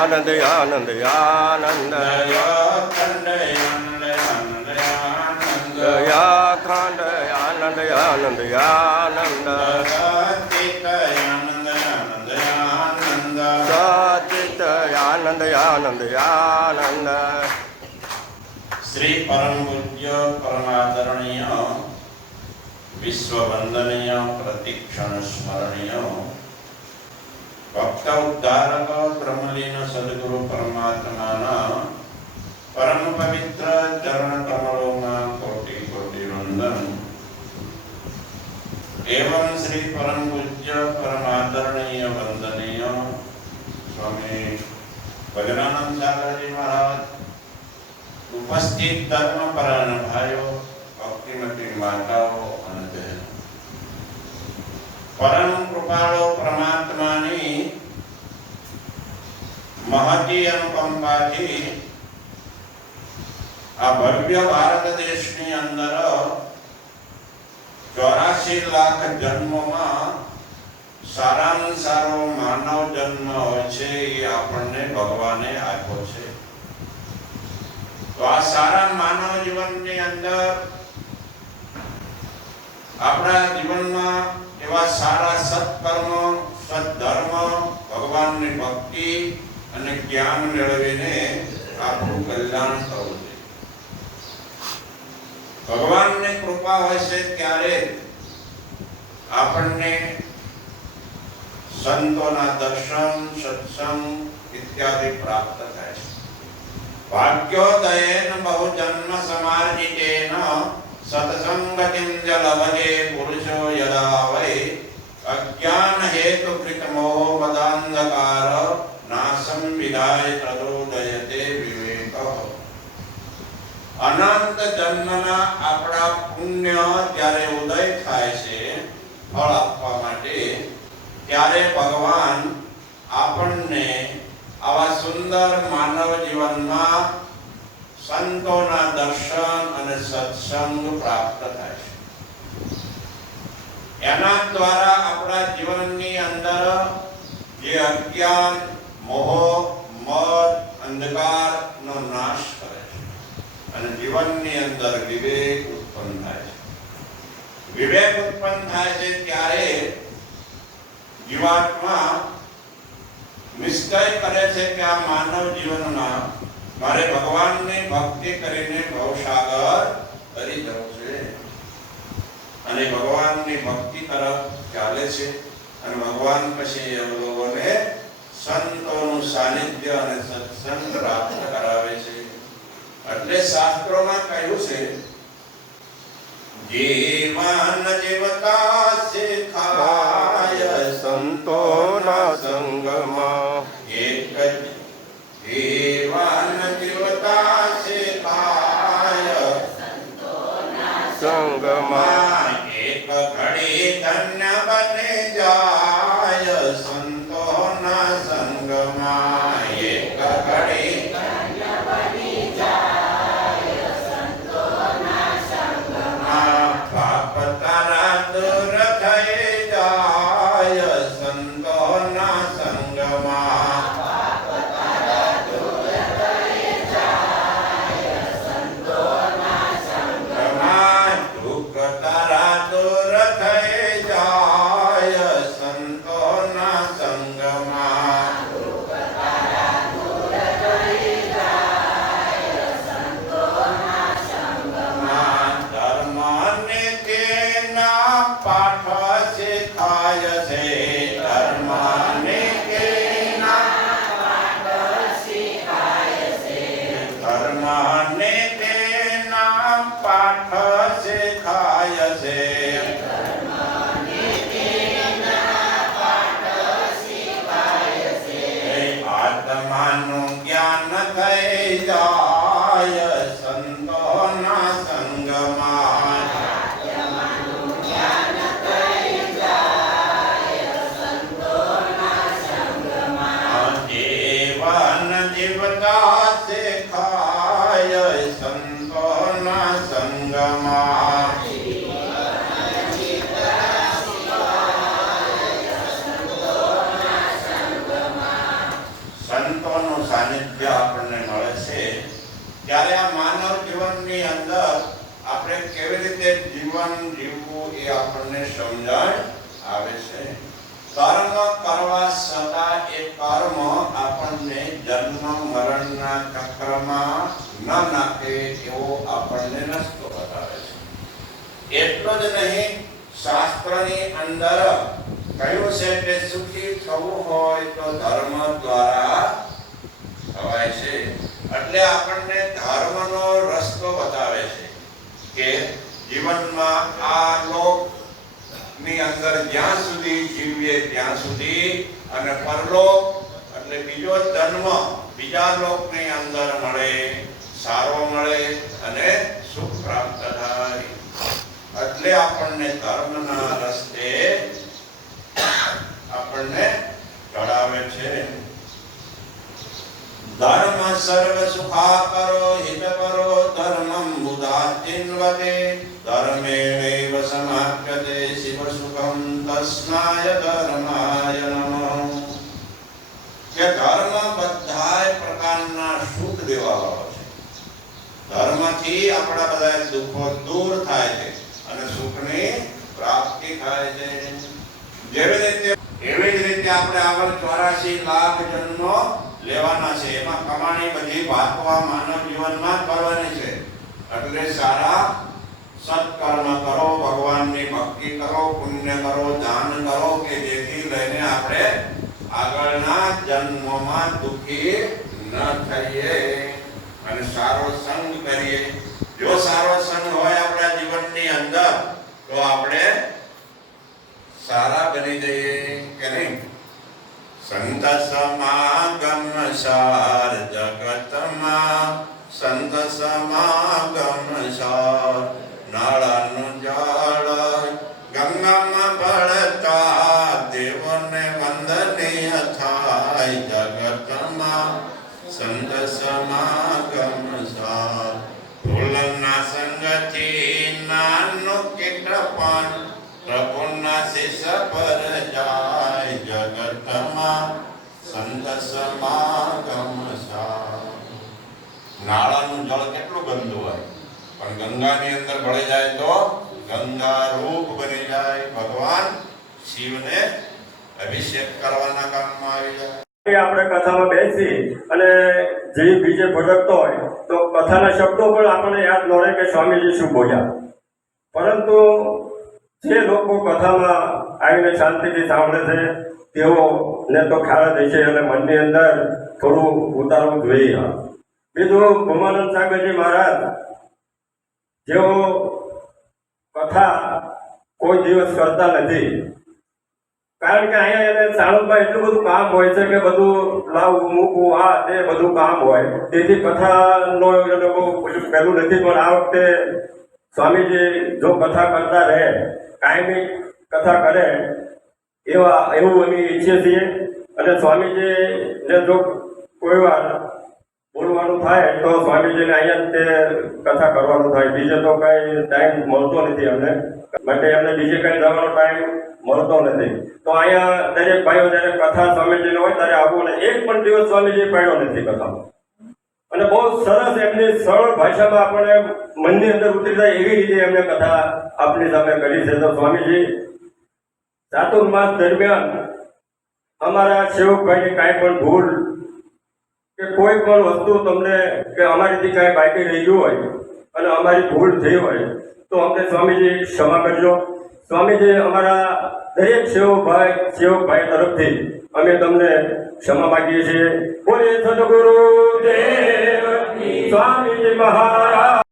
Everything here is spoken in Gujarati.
આનંદ આનંદ આનંદ આનંદ આનંદ ખંડ આનંદ આનંદ આનંદ. સચિત આનંદ આનંદ આનંદ. શ્રી પરમ પૂજ્ય પરમાદરણીય વિશ્વ વંદનીય પ્રતિક્ષણ સ્મરણીય ભક્ત ઉદ્ધારક બ્રહ્મલીન સદગુરુ પરમાત્માના પરમ પવિત્ર ચરણ કમળોમાં એવં શ્રી પરમ પૂજ્ય પરમાદરણીય વંદનીય સ્વામી ભજનાનંદ સાગરજી મહારાજ ઉપસ્થિત ધર્મપરાયણ ભાઈઓ ભક્તિમતી માતાઓ અને બહેનો પરમ કૃપાળો પરમાત્માની મહતી અનુકંપાથી આ ભવ્ય ભારત દેશની અંદર ચોરાશી લાખ જન્મમાં સારામાં સારો માનવ જન્મ હોય છે, એ આપણને ભગવાને આપ્યો છે. તો આ સારા માનવ જીવનની અંદર આપણા જીવનમાં એવા સારા સત્કર્મ, સદ્ધર્મ, ભગવાનની ભક્તિ અને જ્ઞાન મેળવીને આપણું કલ્યાણ છે ભગવાનની કૃપા હોય છે ત્યારે આપણને સંતોના દર્શન, સત્સંગ ઇત્યાદિ પ્રાપ્ત થાય છે. ભાગ્યોદયેન બહુ જન્મ સમાર્જિતેન સત્સંગતિં જ લભતે પુરુષો યદા વૈ અજ્ઞાન હેતુ કૃત મોહ મદાંધકાર નાશમ વિદાય તદોદયતે વિવેક. અનંત જન્મના આપણા પુણ્ય જ્યારે ઉદય થાય છે, ફળ આપવા માટે, ત્યારે ભગવાન આપણને આવા સુંદર માનવ જીવનમાં સંતોના દર્શન અને સત્સંગ પ્રાપ્ત થાય છે. એના દ્વારા આપણા જીવનની અંદર જે અજ્ઞાન, મોહ, મદ, અંધકારનો નાશ કરે છે. અને જીવનની અંદર વિવેક ઉત્પન્ન થાય છે. વિવેક ઉત્પન્ન થાય છે ત્યારે જીવાત્મા નિશ્ચય કરે છે કે આ માનવ જીવનમાં મારે ભગવાનની ભક્તિ કરીને ભવસાગર કરી જવું છે. અને ભગવાનની ભક્તિ તરફ ચાલે છે અને ભગવાન પછી એ લોકોને સંતોનું સાનિધ્ય અને સત્સંગ પ્રાપ્ત કરાવે છે. એટલે શાસ્ત્રોમાં કહ્યું છે જીવન જીવતા શીખાય સંતોના I જીવતા શીખાય સંતોના સંગમાં સંતોનું સાનિધ્ય આપણને મળે છે ત્યારે આ માનવ જીવનની અંદર આપણે કેવી રીતે જીવન જીવવું એ આપણને સમજણ આવે છે કર્મ કરવા છતાં એ કર્મ આપણને જન્મ, મરણના ચક્રમાં ન નાખે એવો આપણને રસ્તો બતાવે છે. એટલો જ નહીં, શાસ્ત્રની અંદર કહ્યું છે કે સુખી થવું હોય તો ધર્મ દ્વારા થવાય છે. એટલે આપણને ધર્મનો રસ્તો બતાવે છે કે જીવનમાં આ લોક અંદર જ્યાં સુધી જીવીએ ત્યાં સુધી અને પરલોક એટલે બીજો જન્મ બીજા લોકની અંદર મળે, સારો મળે અને સુખ પ્રાપ્ત થાય. એટલે આપણને ધર્મના રસ્તે આપણને ચડાવે છે. ધર્મ સર્વ સુખાકરો હિત કરો ધર્મમ મુદાચિન્વતે ધર્મેણૈવ સમાપ્યતે. શિવ ધર્માય નમઃ કે ધર્મ બધાય પ્રકારના સુખ દેવાવાળો છે ધર્મથી આપણા બધા દુઃખો દૂર થાય છે અને સુખની પ્રાપ્તિ થાય છે જેવી રીતે એવી જ રીતે આપણે આગળ ચોરાશી લાખ જન્મો લેવાના છે એમાં કમાણી બધી ભાગવા માનવ જીવનમાં કરવાની છે એટલે સારા સત્કર્મ કરો ભગવાનની ભક્તિ કરો પુણ્ય કરો દાન કરો કે જેથી લઈને આપણે આગળના જન્મોમાં દુઃખી ન થઈએ અને સારો સંગ કરીએ જો સારો સંગ હોય આપણા જીવનની અંદર તો આપણે સારા બની જઈએ કે નહીં સંત સમાગમ સાર જગતમાં સંત સમાગમ સાર સંત સમાગમ સાર ફૂલના સંગથી નાનું કીટપણ પ્રભુના શિષ પર જાય જગતમાં સંત સમાગમ સાર નાળાનું જળ કેટલું ગંદુ હોય? પણ ગંગાની અંદર ભળી જાય તો ગંગા રૂપ બની જાય. ભગવાન શિવને અભિષેક કરવાના કામમાં આવી જાય. આપણે કથામાં બેસી અને જે બીજે ભટકતો હોય, તો કથાના શબ્દો પણ આપણને યાદ ન કે સ્વામીજી શું બોલ્યા. પરંતુ જે લોકો કથામાં આવીને શાંતિથી સાંભળે છે, તેઓને તો ખ્યાલ જ છે અને મનની અંદર થોડું ઉતારવું જોઈએ. બીજું ભૂમાનંદ સાગરજી મહારાજ, જેઓ કથા કોઈ દિવસ કરતા નથી કારણ કે અહીંયા એને સાણંદમાં એટલું બધું કામ હોય છે કે બધું લાવવું મૂકવું, આ તે બધું કામ હોય. તેથી કથાનો એ લોકો પહેલું નથી, પણ આ વખતે સ્વામીજી જો કથા કરતા રહે, કાયમી કથા કરે, એવા, એવું અમે ઈચ્છીએ છીએ. અને સ્વામીજીને જો કોઈ વાર બોલવાનું થાય, તો સ્વામીજીને અહીંયા તે કથા કરવાનું થાય. બીજે તો કઈ ટાઈમ મળતો નથી અમને. માટે એમને બીજે કઈ જવાનો ટાઈમ મળતો નથી. તો અહીંયા દરેક ભાઈઓ જ્યારે કથા સ્વામીજીને હોય ત્યારે આવું અને એક પણ દિવસ સ્વામીજી પડ્યો નથી કથામાં. અને બહુ સરસ એમની સરળ ભાષામાં આપણે મનની અંદર ઉતરી જાય એવી રીતે એમને કથા આપણી સામે કરી છે. તો સ્વામીજી ચાતુર્માસ દરમિયાન અમારા સેવકભાઈની કાંઈ પણ ભૂલ કે કોઈ પણ વસ્તુ તમને કે અમારીથી કાંઈ બાકી રહી ગયું હોય અને અમારી ભૂલ થઈ હોય તો અમને સ્વામીજી ક્ષમા કરજો. સ્વામીજી, અમારા દરેક સેવકભાઈ સેવકભાઈ તરફથી અમે તમને ક્ષમા માગીએ છીએ. બોલે સદગુરુ સ્વામીજી મહારાજ.